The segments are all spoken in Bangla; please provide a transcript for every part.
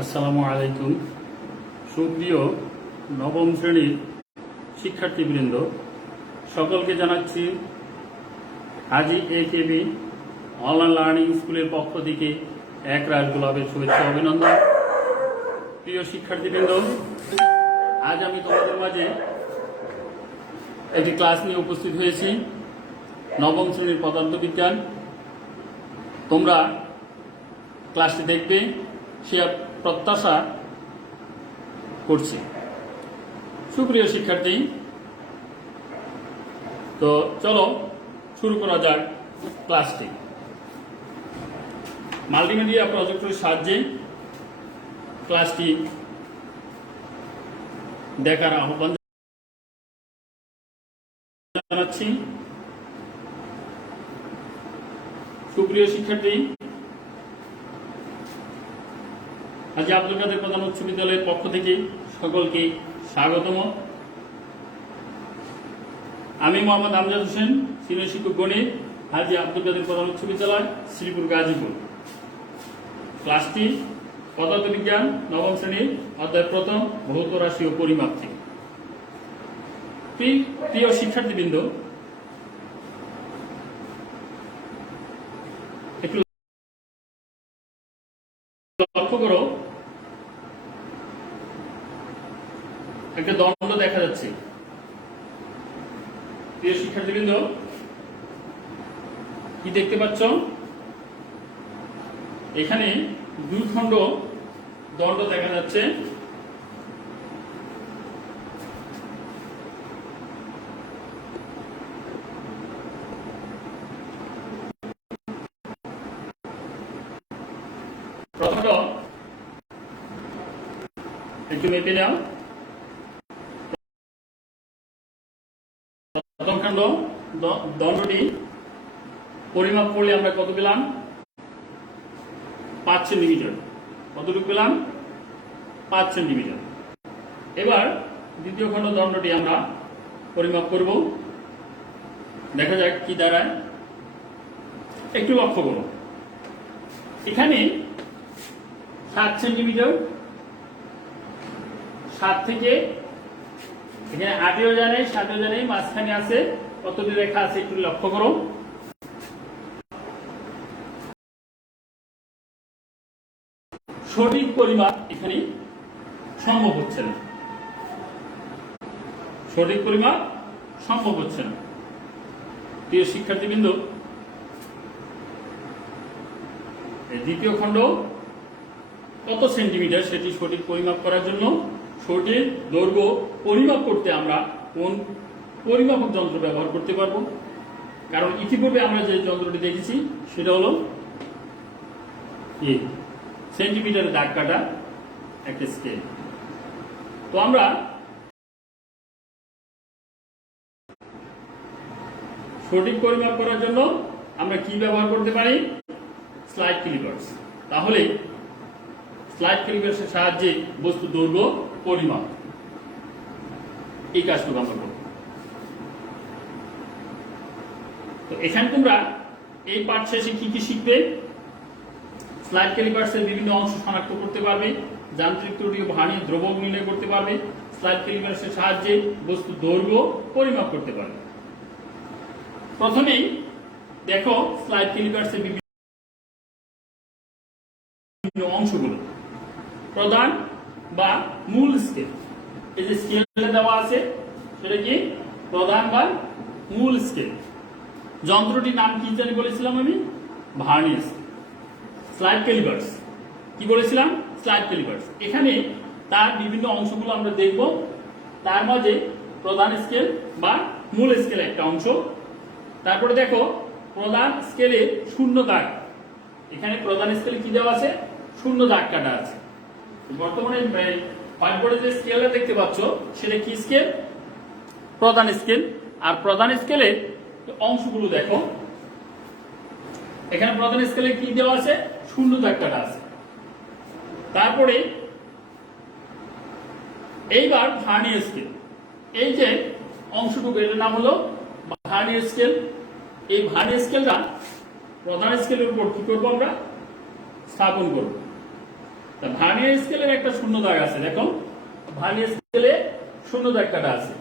আসসালামু আলাইকুম। সুপ্রিয় নবম শ্রেণীর শিক্ষার্থীবৃন্দ, সকলকে জানাচ্ছি হাজি AKB অনলাইন লার্নিং স্কুলের পক্ষ থেকে একরাশ গোলাপের শুভেচ্ছা অভিনন্দন। প্রিয় শিক্ষার্থীবৃন্দ, আজ আমি তোমাদের মাঝে একটি ক্লাস নিয়ে উপস্থিত হয়েছি, নবম শ্রেণীর পদার্থবিজ্ঞান। তোমরা ক্লাসটি দেখবে সে প্রত্যাশা করছি। সুপ্রিয় শিক্ষার্থী, তো চলো শুরু করা যাক ক্লাসটি। মাল্টিমিডিয়া প্রজেক্টের সাহায্যে ক্লাসটি দেখার আহ্বান জানাচ্ছি। সুপ্রিয় শিক্ষার্থী, হাজী আব্দুল কাদের প্রধান উচ্চ বিদ্যালয়ের পক্ষ থেকে সকলকে স্বাগতম। আমি মোহাম্মদ আমজাদ হোসেন, সিনিয়র শিক্ষক গণিত, হাজী আব্দুল কাদের প্রধান উচ্চ বিদ্যালয়, শ্রীপুর, গাজীপুর। ক্লাসটি পদার্থবিজ্ঞান নবম শ্রেণীর অধ্যায় প্রথম ভৌত রাশি ও পরিমাপ থেকে। প্রিয় শিক্ষার্থীবৃন্দ, একটু লক্ষ্য করো, একটা দণ্ড দেখা যাচ্ছে। প্রিয় শিক্ষার্থীবৃন্দ, কি দেখতে পাচ্ছ? এখানে দুই খণ্ড দণ্ড দেখা যাচ্ছে। প্রথমটা একটু মেপে নাও। প্রথম খণ্ড দণ্ডটি পরিমাপ করলে আমরা কত পেলাম? 5 সেন্টিমিটার। কতটুকু পেলাম? 5 সেন্টিমিটার। এবার দ্বিতীয় খণ্ড দণ্ডটি আমরা পরিমাপ করব, দেখা যাক কি দাঁড়ায়। একটু লক্ষ্য করো, এখানে 7 সেন্টিমিটার, 7 থেকে এখানে 8ও জানে 7ও জানে, মাঝখানে আছে কতটি রেখা আছে একটু লক্ষ্য করো। সঠিক পরিমাপ এখানে সম্ভব হচ্ছে না, সঠিক পরিমাপ সম্ভব হচ্ছে না। প্রিয় শিক্ষার্থীবৃন্দ, দ্বিতীয় খণ্ড কত সেন্টিমিটার সেটি সঠিক পরিমাপ করার জন্য সঠিক দৈর্ঘ্য পরিমাপ করতে আমরা কোন পরিমাপক যন্ত্র ব্যবহার করতে পারবো? কারণ ইতিপূর্বে আমরা যে যন্ত্রটি দেখেছি সেটা হলো সেন্টিমিটারে দাগ কাটা একটা স্কেল। তো আমরা সঠিক পরিমাপ করার জন্য আমরা কি ব্যবহার করতে পারি? Slide callipers. তাহলে স্লাইড ক্যালিপার্সের সাহায্যে বস্তু দৈর্ঘ্য পরিমাপ, এই কাজটুকু আমরা করব। তো এখানে তোমরা এই পাঠ শেষে কি কি শিখবে? স্লাইড ক্যালিপার্সের বিভিন্ন অংশ শনাক্ত করতে পারবে, যান্ত্রিক ত্রুটি ও ভারী দ্রবক নির্ণয় করতে পারবে, স্লাইড ক্যালিপার্সের সাহায্যে বস্তু দৈর্ঘ্য পরিমাপ করতে পারবে। প্রথমেই দেখো স্লাইড ক্যালিপার্সের বিভিন্ন অংশগুলো। প্রধান বা মূল স্কেল, এই যে স্কেলটা দেওয়া আছে সেটা কি? প্রধান বা মূল স্কেল। যন্ত্রটির নাম কি জানি বলেছিলাম আমি? Vernier scale. স্লাইড ক্যালিপার্স কি বলেছিলাম? Slide callipers. এখানে তার বিভিন্ন অংশগুলো আমরা দেখব। তার মাঝে প্রধান স্কেল বা মূল স্কেল একটা অংশ। তারপরে দেখো প্রধান স্কেলে শূন্য দাগ। এখানে প্রধান স্কেলে কি দেওয়া আছে? শূন্য দাগ কাটা আছে। বর্তমানে হোয়াইটবোর্ডে যে স্কেলটা দেখতে পাচ্ছ সেটা কি স্কেল? প্রধান স্কেল। আর প্রধান স্কেলের অংশগুলো দেখো, এখানে প্রধান স্কেলে কি দেওয়া আছে? শূন্য দাগ কাটা আছে। তারপরে এইবার ভার্নিয়ার স্কেল, এই যে অংশটুকু এটার নাম হলো ভার্নিয়ার স্কেল। এই ভার্নিয়ার স্কেলটা প্রধান স্কেলের উপর কি করবো? আমরা স্থাপন করব। তা ভার্নিয়ার স্কেলের একটা শূন্য দাগ আছে, দেখো ভার্নিয়ার স্কেলে শূন্য দাগ কাটা আছে।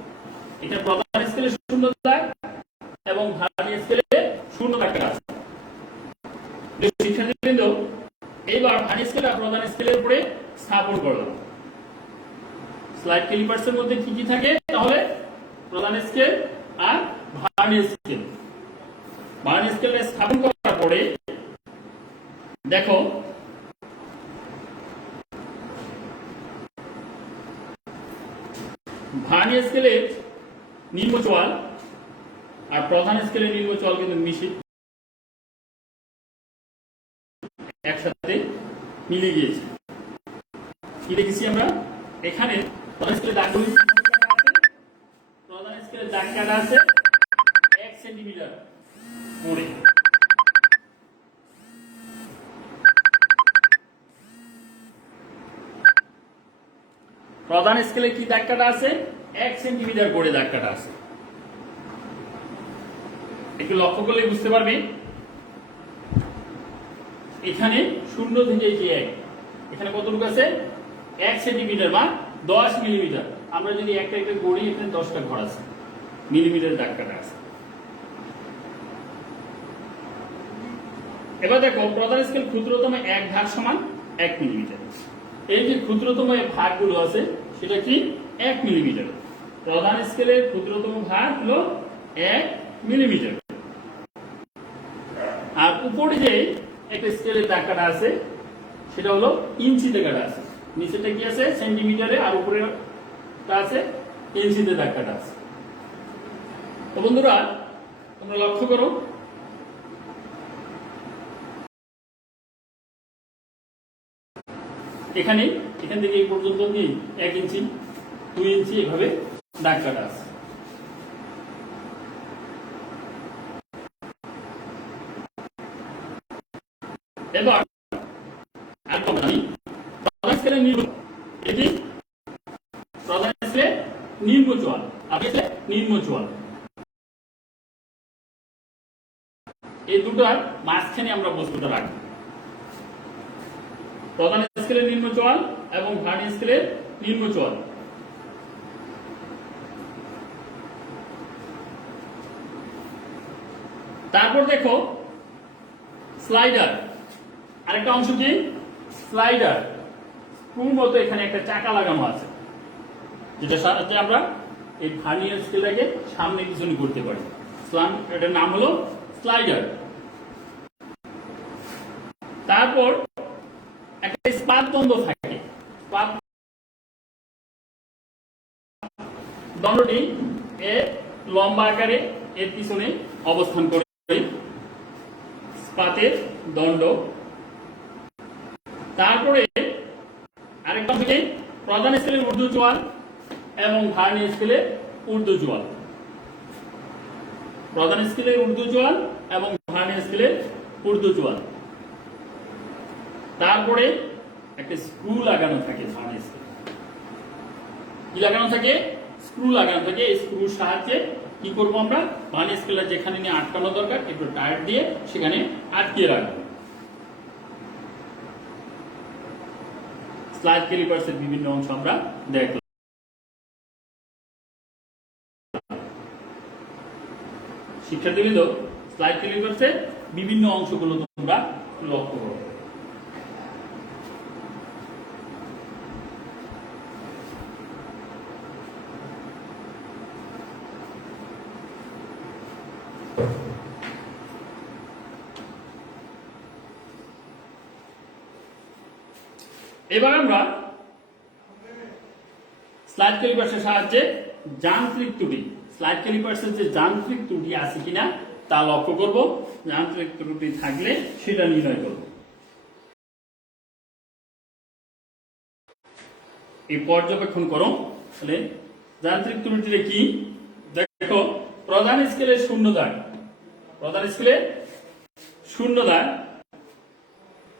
এটা প্রধান স্কেলে শূন্য দাগ এবং ভার্নিয়ার স্কেলে শূন্য দাগ কাটা আছে। শিক্ষার্থীবৃন্দ, এইবার ভার্নিয়ার স্কেল আর প্রধান স্কেলের উপরে স্থাপন করলাম। স্লাইড ক্যালিপার্সের মধ্যে কি কি থাকে তাহলে? প্রধান স্কেল আর ভার্নিয়ার স্কেল। ভার্নিয়ার স্কেলে স্থাপন করার পরে দেখো ভার্নিয়ার স্কেলের নিম্ন চোয়াল আর প্রধান স্কেলের নিম্ন চোয়াল কিন্তু মিশে একসাথে মিলে গিয়েছে। কি দেখেছি আমরা এখানে? প্রধান স্কেলের দাগগুলি প্রধান স্কেলের দাগ কাটা আছে 1 সেন্টিমিটার করে। প্রধান স্কেলে কি দাগ কাটা আছে? 1 সেন্টিমিটার করে দাগ কাটা আছে। একটু লক্ষ্য করলে বুঝতে পারবে। এখানে শূন্য থেকে এই যে 1, এখানে কতটুকু আছে? 1 সেন্টিমিটার বা 10 মিলিমিটার। আমরা যদি একটা একটা গড়ি, এখানে 10টা ঘর আছে, মিলিমিটার দাগ কাটা আছে। এবার দেখো প্রধান স্কেল ক্ষুদ্রতম এক ভাগ সমান 1 মিলিমিটার। এই যে ক্ষুদ্রতম এই ভাগগুলো আছে সেটা কি? 1 মিলিমিটার। প্রধান স্কেলের ক্ষুদ্রতম ভাগ হলো 1 মিলিমিটার। আর উপরে যে একটা স্কেলের দাগ কাটা আছে সেটা হলো ইঞ্চিতে কাটা আছে। নিচেটা কি আছে? সেন্টিমিটারে, আর উপরে আছে ইঞ্চিতে দাগ কাটা আছে। তো বন্ধুরা তোমরা লক্ষ্য করো, এখানে এখান থেকে এই পর্যন্ত কি 1 ইঞ্চি 2 ইঞ্চি এভাবে দাগ কাটা আছে। এবার প্রধান স্কেলের নিম্ন চোয়াল আর নিম্ন চোয়াল, এই দুটার মাঝখানে আমরা বস্তুটা রাখবো। প্রধান স্কেলের নিম্ন চোয়াল এবং ভার্নিয়ার স্কেলের নিম্ন চোয়াল। তারপর দেখো স্লাইডার, আরেকটা অংশ কি? স্লাইডার। স্ক্রুর মতো এখানে একটা চাকা লাগানো আছে, যেটা সাহায্যে আমরা এই ভার্নিয়ার স্কেলটাকে সামনে পিছনে করতে পারি। এটার নাম হলো স্লাইডার। তারপর একটা ইস্পাত দণ্ড থাকে। ইস্পাত দণ্ডটি এর লম্বা আকারে এর পিছনে অবস্থান করে। ইস্পাতের দণ্ড। তারপরে আরেকটা হচ্ছে প্রধান স্কেলের ঊর্ধ্ব চোয়াল এবং ভার্নিয়ার স্কেলের ঊর্ধ্ব চোয়াল। প্রধান স্কেলের ঊর্ধ্ব চোয়াল এবং ভার্নিয়ার স্কেলের ঊর্ধ্ব চোয়াল। তারপরে একটা স্ক্রু লাগানো থাকে। ভার্নিয়ার স্কেলে কি লাগানো থাকে? স্ক্রু লাগানো থাকে। এই স্ক্রুর সাহায্যে কি করবো আমরা? ভার্নিয়ার স্কেলটা যেখানে নিয়ে আটকানো দরকার একটু টায়ার দিয়ে সেখানে আটকিয়ে রাখবো। স্লাইড ক্যালিপার্সের বিভিন্ন অংশ আমরা দেখলাম। শিক্ষার্থীবৃন্দ, স্লাইড ক্যালিপার্সের বিভিন্ন অংশগুলো তোমরা লক্ষ্য করো। এবার আমরা স্লাইড ক্যালিপার্সের সাহায্যে যান্ত্রিক ত্রুটি, স্লাইড ক্যালিপার্সের যে যান্ত্রিক ত্রুটি আছে কিনা তা লক্ষ্য করব। যান্ত্রিক ত্রুটি থাকলে সেটা নির্ণয় করব। এই পর্যবেক্ষণ করো। তাহলে যান্ত্রিক ত্রুটিটা কি? দেখো প্রধান স্কেলের শূন্য দাগ, প্রধান স্কেলে শূন্য দাগ।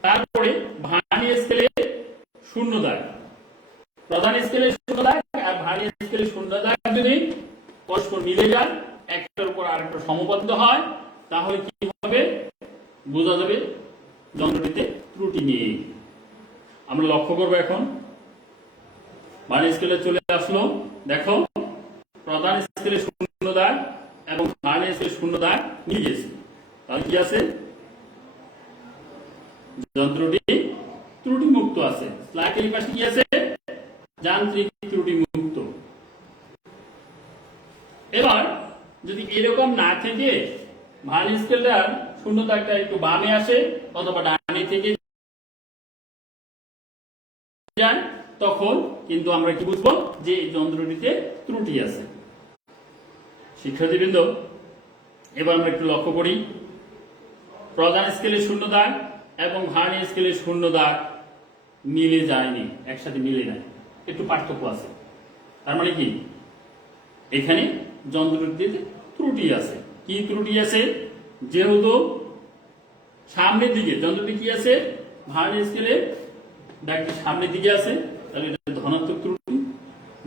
তারপরে ভার্নিয়ার স্কেলে শূন্য দাগ। প্রধান স্কেলে শূন্য দাগ আর ভার্নিয়ার স্কেলে শূন্য দাগ যদি পরস্পর মিলে যায়, একটার উপর আরেকটা সমবদ্ধ হয়, তাহলে কি হবে? বোঝা যাবে যন্ত্রটিতে ত্রুটি নেই। আমরা লক্ষ্য করবো এখন ভার্নিয়ার স্কেলে চলে আসলো। দেখো প্রধান স্কেলে শূন্য দাগ এবং ভার্নিয়ার স্কেলে শূন্য দাগ নিয়ে গেছে। তাহলে কি আছে? যন্ত্রটি ত্রুটি মুক্ত আছে। স্লাইড ক্যালিপারটি কি আছে? যান্ত্রিক ত্রুটি মুক্ত। এবার যদি এরকম না থেকে ভার্নিয়ার স্কেলটার শূন্য দাগটা একটু বামে আসে অথবা ডানে থেকে যায়, তখন কিন্তু আমরা কি বুঝবো যে এই যন্ত্রটিতে ত্রুটি আছে। শিক্ষার্থীবৃন্দ, এবার আমরা একটু লক্ষ্য করি, প্রধান স্কেলে শূন্য দাগ এবং ভার্নিয়ার স্কেলে শূন্য দাগ মিলে যায়নি, একসাথে মিলে নাই, একটু পার্থক্য আছে। তার মানে কি এখানে যন্ত্রটিতে ত্রুটি আছে। কি ত্রুটি আছে? যেহেতু সামনের দিকে যন্ত্রটি কি আছে, ভার্নিয়ার স্কেলে দাগটি সামনের দিকে আছে, তাহলে এটা ধনাত্মক ত্রুটি।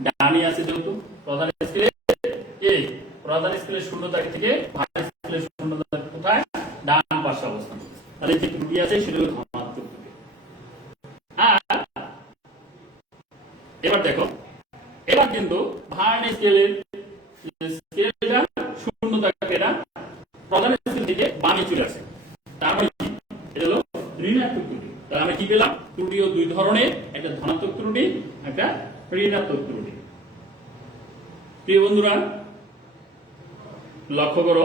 ডানে আছে যেহেতু প্রধান স্কেলে, এই প্রধান স্কেলের শূন্য দাগ থেকে ভার্নিয়ার স্কেলের শূন্য দাগ কোথায়? ডান পাশে অবস্থান। তাহলে যে ত্রুটি আছে সেটা হলো ধনাত্মক ত্রুটি। আর এবার দেখো, এবার কিন্তু ভার্নিয়ার স্কেলের স্কেলটা শূন্য দাগ এটা প্রধান স্কেল থেকে বামে চলে আসে। তার মানে কি? এটা হলো ঋণাত্মক ত্রুটি। তাহলে আমরা কি পেলাম? ত্রুটিও দুই ধরনের, একটা ধনাত্মক ত্রুটি, একটা ঋণাত্মক ত্রুটি। প্রিয় বন্ধুরা, লক্ষ্য করো,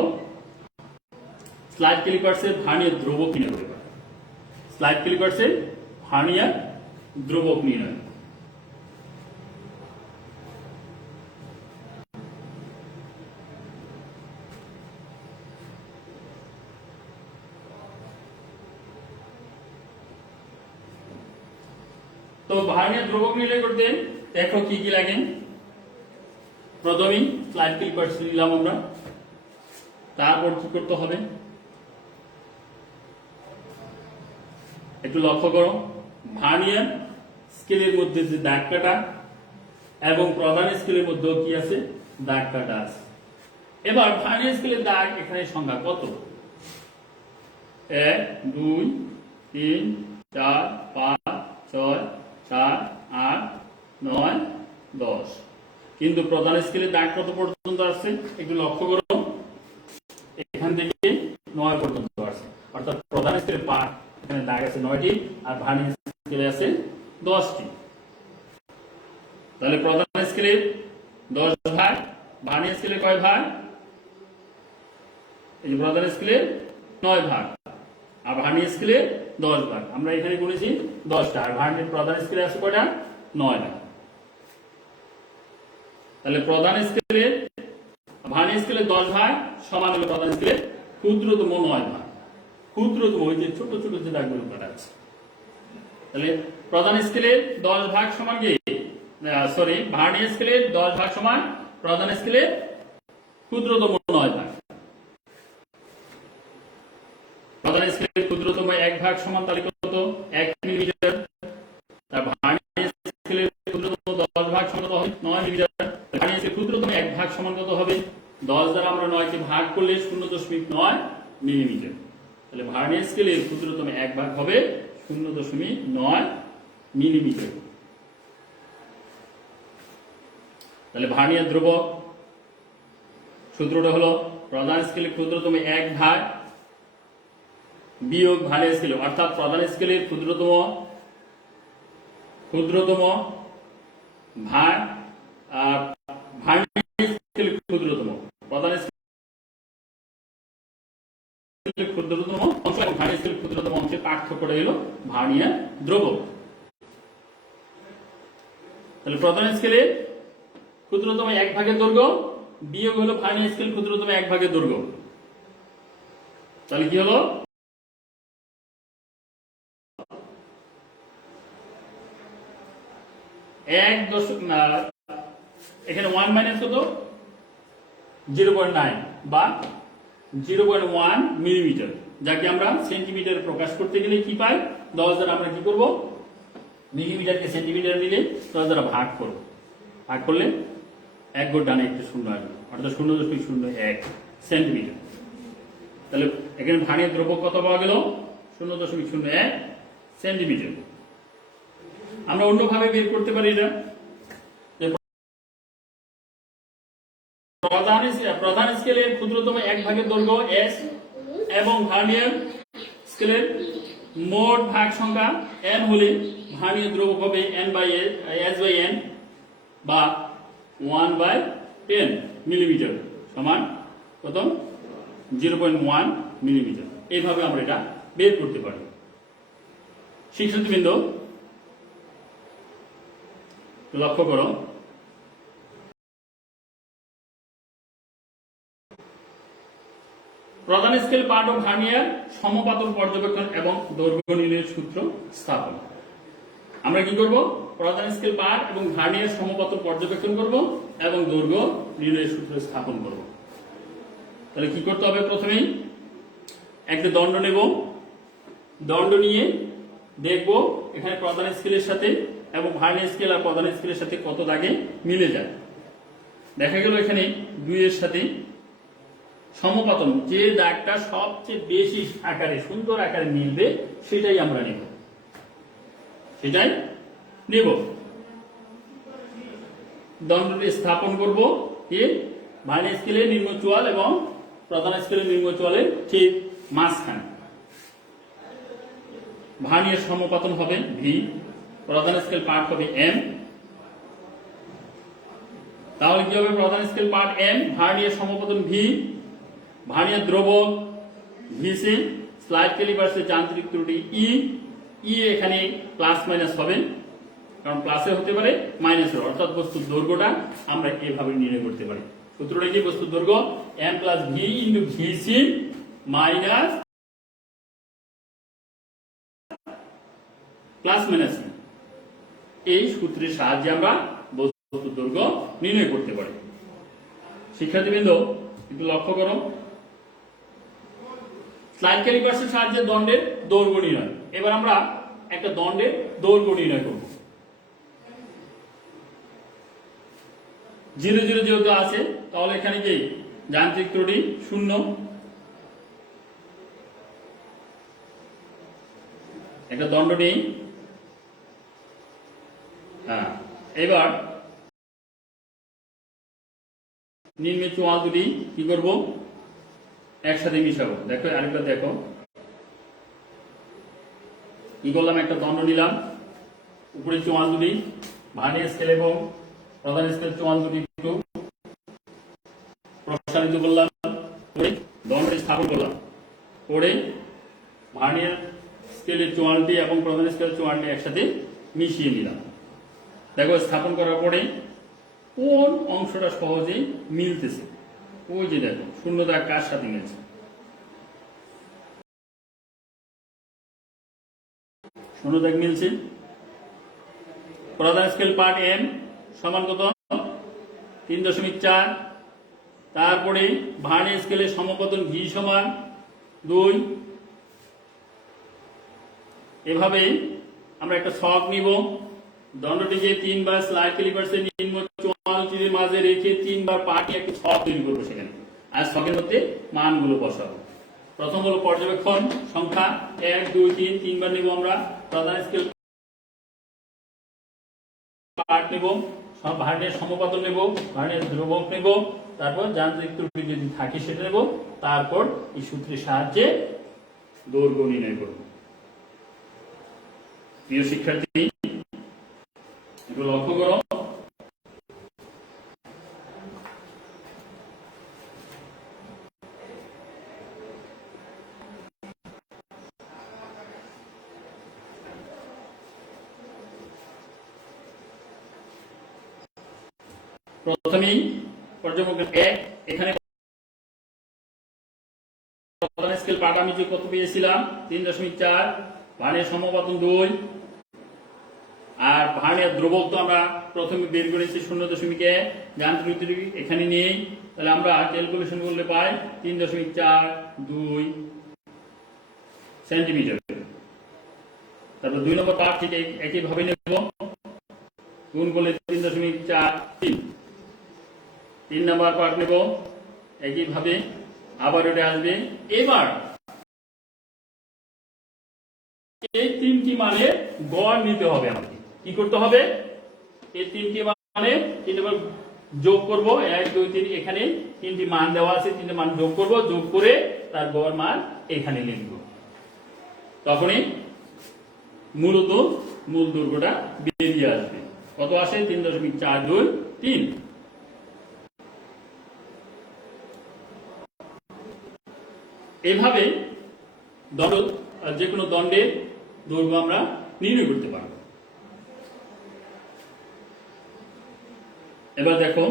স্লাইড ক্যালিপার্সের ভার্নিয়ার দ্রবক নির্ণয় করবে। স্লাইড ক্যালিপার্সের ভার্নিয়ার দ্রবক নির্ণয়। তো ভার্নিয়ার দ্রবক নির্ণয় করতে দেখো কি কি লাগে। প্রথমেই স্লাইড ক্যালিপার্স নিলাম আমরা, তারপর কি করতে হবে একটু লক্ষ্য করো। ভার্নিয়ার স্কেলের মধ্যে যে দাগ কাটা এবং প্রধান স্কেলের মধ্যে কি আছে? দাগ কাটা আছে। এবার ভার্নিয়ার স্কেলের দাগ এখানে সংখ্যা কত? 1 2 3 4 5 6 7 8 9 10। কিন্তু প্রধান স্কেলের দাগ কত পর্যন্ত আছে? একটু লক্ষ্য করো, এখান থেকে 9 পর্যন্ত আছে। অর্থাৎ প্রধান স্কেলের পার্ট এখানে দাগ আছে 9টি আর ভার্নিয়ার স্কেলে আছে 10টি। তাহলে প্রধান স্কেলে 10 ভাগ, ভার্নিয়ার স্কেলে কয় ভাগ? এই যে প্রধান স্কেলে 9 ভাগ আর ভার্নিয়ার স্কেলে 10 ভাগ। আমরা এখানে গুনেছি 10টা, আর ভার্নিয়ার প্রধান স্কেলে আছে কয়টা? 9টা। তাহলে প্রধান স্কেলে ভার্নিয়ার স্কেলে 10 ভাগ সমান হলো প্রধান স্কেলে ক্ষুদ্রতম 9 ভাগ। ক্ষুদ্রতম ওই যে ছোট ছোট যে দাগগুলো কাটা আছে। তাহলে প্রধান স্কেলে 10 ভাগ সমান কি? সরি, ভার্নিয়ার স্কেলে 10 ভাগ সমান প্রধান স্কেলে ক্ষুদ্রতম 9 ভাগ। প্রধান স্কেলের ক্ষুদ্রতম 1 ভাগ সমান তাহলে কত? 1 মিলিমিটার। তার ভার্নিয়ার স্কেলের ক্ষুদ্রতম 10 ভাগ সমান কত হবে? 9 মিলিমিটার। ভার্নিয়ার স্কেলের ক্ষুদ্রতম 1 ভাগ সমান কত হবে? 10 দ্বারা আমরা 9 কে ভাগ করলে 0.9 মিলিমিটার। তাহলে ভার্নিয়ার স্কেলের ক্ষুদ্রতম 1 ভাগ হবে 0.9 মিলিমিটার। তাহলে ভার্নিয়ার দ্রবক সূত্রটা হলো প্রধান স্কেলের ক্ষুদ্রতম 1 ভাগ বিয়োগ ভার্নিয়ার স্কেল, অর্থাৎ প্রধান স্কেলের ক্ষুদ্রতম ভাগ ভার্নিয়ার স্কেলের ক্ষুদ্রতম, প্রধান স্কেলের ক্ষুদ্রতম অংশ এবং ভার্নিয়ার স্কেলের ক্ষুদ্রতম অংশের পার্থক্যটা হলো ভার্নিয়ার দ্রবক। তাহলে প্রধান স্কেলের ক্ষুদ্রতম 1 ভাগের দৈর্ঘ্য বিয়োগ হলো ভার্নিয়ার স্কেল ক্ষুদ্রতম 1 ভাগের দৈর্ঘ্য। তাহলে কি হলো? এখানে 1 মাইনাস কত? 0.9 বা 0.1 মিলিমিটার, যাকে আমরা সেন্টিমিটার প্রকাশ করতে গেলে কি পাই? 10 দ্বারা আমরা কি করব? মিলিমিটারকে সেন্টিমিটার নিলে 10 দ্বারা ভাগ করব। ভাগ করলে 1 ঘর ডানে একটা শূন্য আসবে, অর্থাৎ 0.01 সেন্টিমিটার। তাহলে এখানে ভার্নিয়ার দ্রব্য কত পাওয়া গেল? 0.01 সেন্টিমিটার। আমরা অন্যভাবে বের করতে পারি এটা, যে প্রধান স্কেলের ক্ষুদ্রতম এক ভাগের দৈর্ঘ্য s এবং ভার্নিয়ার স্কেলের মোট ভাগ সংখ্যা n হলে ভার্নিয়ার দ্রবক হবে s/n বা 1/10 মিলিমিটার সমান কত 0.1 মিলিমিটার। এইভাবে আমরা এটা বের করতে পারি। শিক্ষার্থীবৃন্দ লক্ষ্য করো, প্রধান স্কেল পার্ট ও ভার্নিয়ার সমপাতন পর্যবেক্ষণ এবং দৈর্ঘ্য নির্ণয়ের সূত্র স্থাপন। আমরা কি করব? প্রধান স্কেল পার্ট এবং ভার্নিয়ার সমপাতন পর্যবেক্ষণ করব এবং দৈর্ঘ্য নির্ণয়ের সূত্র স্থাপন করব। তাহলে কি করতে হবে? প্রথমেই একটা দণ্ড নেব, দণ্ড নিয়ে দেখব এখানে প্রধান স্কেলের সাথে এবং ভার্নিয়ার স্কেল আর প্রধান স্কেলের সাথে কত দাগে মিলে যায়। দেখা গেল এখানে 2 এর সাথে সমপাতন, যে দাগটা সবচেয়ে বেশি আকারে সুন্দর আকারে মিলবে সেটাই আমরা নেব, দণ্ডটি স্থাপন করব ভার্নিয়ার স্কেলের নিম্ন চোয়াল এবং প্রধান স্কেলের নিম্ন চোয়ালের ঠিক মাঝখানে। ভার্নিয়ার সমপাতন হবে v, প্রধান স্কেল পার্ট হবে m। তাহলে কি হবে? প্রধান স্কেল পার্ট m, ভার্নিয়ার সমপাতন v, ভার্নিয়ার দ্রবক vc, স্লাইড ক্যালিপার্সের যান্ত্রিক ত্রুটি e এখানে প্লাস মাইনাস হবে, কারণ প্লাসে হতে পারে মাইনাসের, অর্থাৎ বস্তুর দৈর্ঘ্যটা আমরা এভাবে নির্ণয় করতে পারি। সূত্রটা কি? বস্তুর দৈর্ঘ্য m plus v into vc minus plus minus, এই সূত্রের সাহায্যে আমরা বস্তুর দৈর্ঘ্য নির্ণয় করতে পারি। শিক্ষার্থীবৃন্দ একটু লক্ষ্য করো, স্লাইড ক্যালিপার্সের সাহায্যে দণ্ডের দৈর্ঘ্য নির্ণয়। এবার আমরা একটা দণ্ডের দৈর্ঘ্য নির্ণয় করব। 0 0 যেহেতু আছে তাহলে এখানে কি যান্ত্রিক ত্রুটি 0, একটা দণ্ড নেই। হ্যাঁ, এবার নিম্নে চোয়াল দুটি কি করব? একসাথে মিশাবো। দেখো আরেকটা দেখো, কি করলাম? একটা দণ্ড নিলাম, উপরে চোয়াল দুটি, ভার্নিয়ার স্কেল এবং প্রধান স্কেল চোয়াল দুটি একটু প্রসারিত করলাম, করে দণ্ডটি স্থাপন করলাম, করে ভার্নিয়ার স্কেলের চোয়ালটি এবং প্রধান স্কেলের চোয়ালটি একসাথে মিশিয়ে নিলাম। দেখো স্থাপন করার পরে কোন অংশটা সহজেই মিলতেছে, ওই যে দেখো শূন্য দাগ কার সাথে মিলছে? শূন্য দাগ মিলছে। প্রধান স্কেল পার্ট m সমান কত? 3.4। তারপরে ভার্নিয়ার স্কেলের সমপতন v সমান 2। এভাবে আমরা একটা ছক নিব, দণ্ডটিকে 3 বার স্লাইড ক্যালিপার্সের নিম্ন চোয়ালটির মাঝে রেখে 3 বার পাটি একটা ছক তৈরি করবো সেখানে, আর ছকের মধ্যে মানগুলো বসাবো। প্রথম হলো পর্যবেক্ষণ সংখ্যা 1 2 3, 3 বার নেব আমরা। প্রধান স্কেল পার্ট নেব, ভার্নিয়ার সমপাতন নেব, ভার্নিয়ার দ্রবক নেব, তারপর যান্ত্রিক ত্রুটি যদি থাকে সেটা নেব, তারপর এই সূত্রের সাহায্যে দৈর্ঘ্য নির্ণয় করব। প্রিয় শিক্ষার্থী একটু লক্ষ্য করো, প্রথমেই পর্যবেক্ষণ 1, এখানে প্রধান স্কেল পার্ট আমি যে কত পেয়েছিলাম 3.4, ভার্নিয়ার সমপাতন 2, আর ভার্নিয়ার দ্রবক তো আমরা প্রথমে বের করেছি 0.1, যান্ত্রিক ত্রুটি এখানে নেই, তাহলে আমরা ক্যালকুলেশন করলে পাই 3.42 সেন্টিমিটার। তারপর 2 নম্বর পার্ট ঠিক একইভাবে নেব, গুণ করলে 3.43। 3 নম্বর পার্ট নেব একইভাবে, আবার ওটা আসবে। এবার এই 3টি মানের গড় নিতে হবে আমাকে। কি করতে হবে, এই তিনটি মানে তিনবার যোগ করব, 1 2 3, এখানে তিনটি মান দেওয়া আছে, তিনটি মান যোগ করব, যোগ করে তার গড় মান এখানে লিখব, তখনই মূলত মূল দৈর্ঘ্যটা বেরিয়ে আসবে। কত আসে? 3.423। এভাবে দণ্ড, যে কোনো দণ্ডের দৈর্ঘ্য আমরা নির্ণয় করতে পারব। এবার দেখো,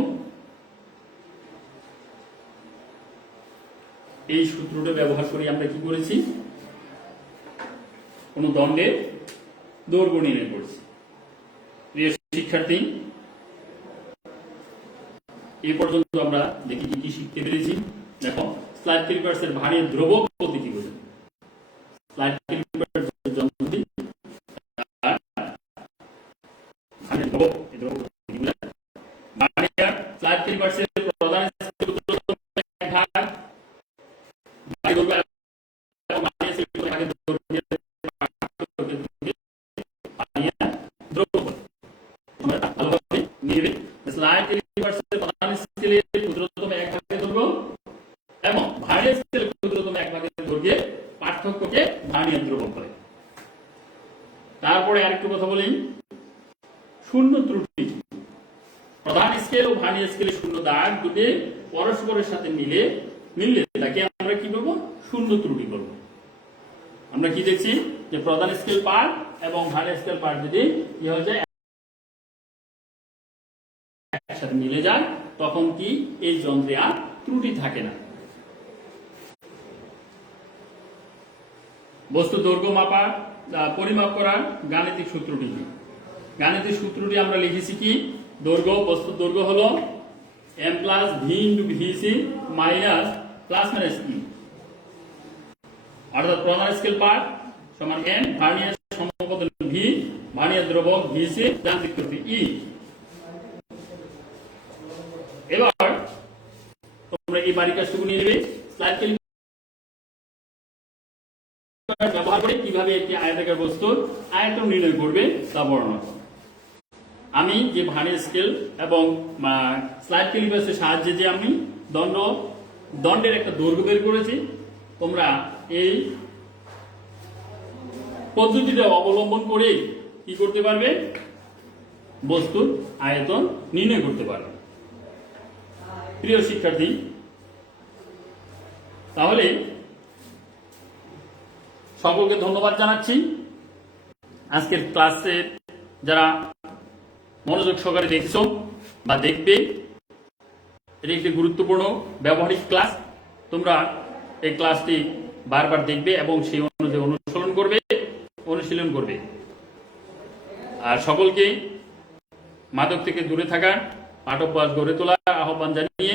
এই সূত্রটা ব্যবহার করে আমরা কি করেছি, কোন দণ্ডের দৈর্ঘ্য নির্ণয় করছি। প্রিয় শিক্ষার্থী, এই পর্যন্ত আমরা দেখি কি কি শিখতে পেরেছি। দেখো, স্লাইড ক্যালিপার্সের ভারী ধ্রুবক বলতে কি বোঝায়? স্লাইড ক্যালিপার্সের যন্ত্রটি ভারী ধ্রুবক, এই ধ্রুবক কি বোঝায়? স্লাইড ক্যালিপার্সের প্রধান এক ভাগ ভারী দৈর্ঘ্য এবং ভারী স্কেলের ভাগের দৈর্ঘ্যের পার্থক্যকে ধ্রুবক বলে। আমরা ভালোভাবে নিয়ে স্লাইড ক্যালিপার্সের প্রধান স্কেলের ক্ষুদ্রতম এক ভাগের দৈর্ঘ্য এবং ভারী স্কেলের ক্ষুদ্রতম এক ভাগের দৈর্ঘ্যের পার্থক্যকে ভার্নিয়ার ধ্রুবক বলে। তারপরে আরেকটু কথা বলি, শূন্য ত্রুটি। প্রধান স্কেল ও ভার্নিয়ার স্কেলের শূন্য দাগ দুটি পরস্পরের সাথে মিললে তাকে আমরা কি বলবো? শূন্য ত্রুটি বলবো। আমরা কি দেখছি যে প্রধান স্কেল পার্ট এবং ভার্নিয়ার স্কেল পার্ট যদি কি হয়ে যায়, একসাথে মিলে যায়, তখন কি এই যন্ত্রে আর ত্রুটি থাকে না। বস্তু দৈর্ঘ্য মাপা, পরিমাপ করার গাণিতিক সূত্রটি কি? গাণিতিক সূত্রটি আমরা লিখেছি কি, দৈর্ঘ্য, বস্তুর দৈর্ঘ্য হলো m plus V into VC minus plus minus E, অর্থাৎ প্রধান স্কেল পার্ট সমান m, ভার্নিয়ার সমপতন ভি, ভার্নিয়ার ধ্রুবক ভিসি, যান্ত্রিক ত্রুটি ই। এবার তোমরা এই বাড়ি কাজটুকু নিয়ে নেবে, স্লাইড ক্যালিপার ব্যবহার করে কিভাবে একটি আয়তাকার বস্তুর আয়তন নির্ণয় করবে তা বর্ণনা করো। আমি যে ভার্নিয়ার স্কেল এবং স্লাইড ক্যালিপারের সাহায্যে যে আমি দণ্ডের একটা দৈর্ঘ্য বের করেছি, তোমরা এই পদ্ধতিটা অবলম্বন করে কি করতে পারবে? বস্তুর আয়তন নির্ণয় করতে পারবে। প্রিয় শিক্ষার্থী, তাহলে সকলকে ধন্যবাদ জানাচ্ছি। আজকের ক্লাসে যারা মনোযোগ সহকারে দেখছো বা দেখবে, এটি একটি গুরুত্বপূর্ণ ব্যবহারিক ক্লাস। তোমরা এই ক্লাসটি বারবার দেখবে এবং সেই অনুযায়ী অনুশীলন করবে। আর সকলকে মাদক থেকে দূরে থাকার পাঠ্যাভ্যাস গড়ে তোলার আহ্বান জানিয়ে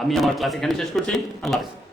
আমি আমার ক্লাস এখানে শেষ করছি। আল্লাহ হাফেজ।